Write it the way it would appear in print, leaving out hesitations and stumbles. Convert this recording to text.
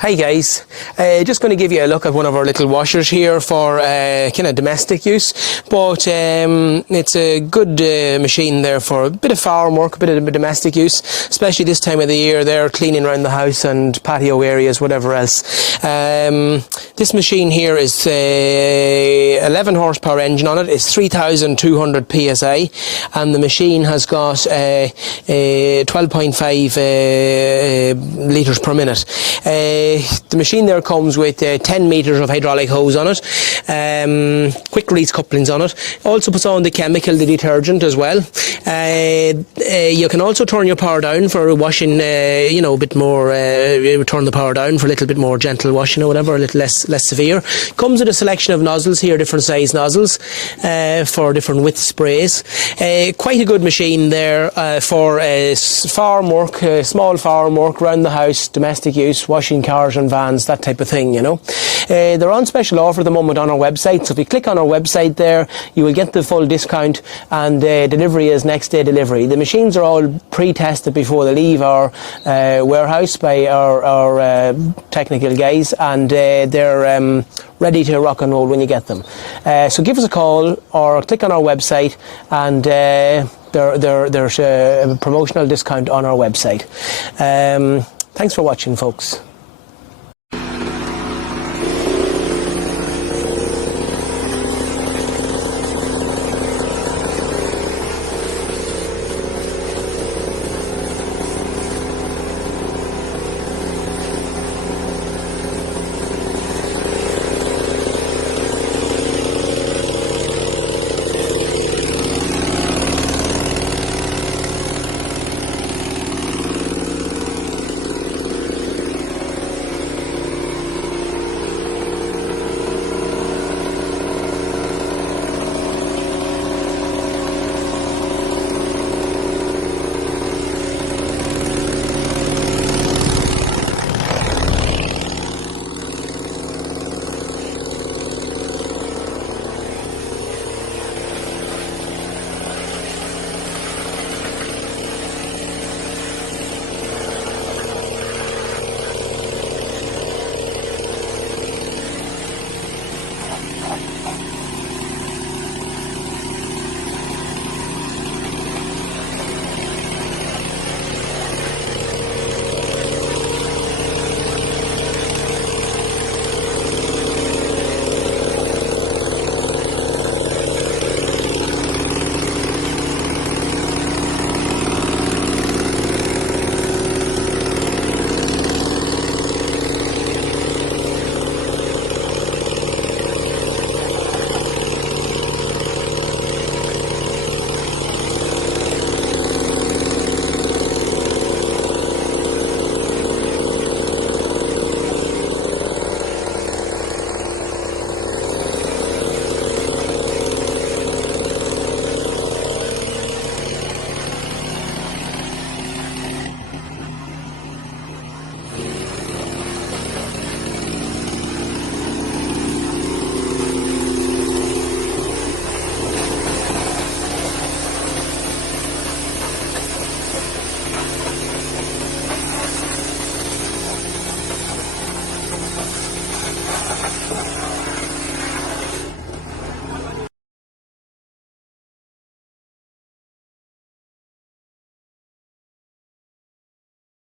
Hi guys, just going to give you a look at one of our little washers here for kind of domestic use, but it's a good machine there for a bit of farm work, a bit of domestic use, especially this time of the year. They're cleaning around the house and patio areas, whatever else. This machine here is 11 horsepower engine on it. It's 3,200 psi, and the machine has got 12.5 litres per minute. The machine there comes with 10 metres of hydraulic hose on it, quick release couplings on it. Also puts on the chemical, the detergent as well. You can also turn your power down for washing, a bit more, turn the power down for a little bit more gentle washing or whatever, a little less severe. Comes with a selection of nozzles here, different size nozzles for different width sprays. Quite a good machine there for farm work, small farm work around the house, domestic use, washing cars and vans, that type of thing, They're on special offer at the moment on our website, so if you click on our website there, you will get the full discount, and delivery is next day delivery. The machines are all pre-tested before they leave our warehouse by our technical guys, and they're ready to rock and roll when you get them. So give us a call or click on our website, and there's a promotional discount on our website. Thanks for watching, folks.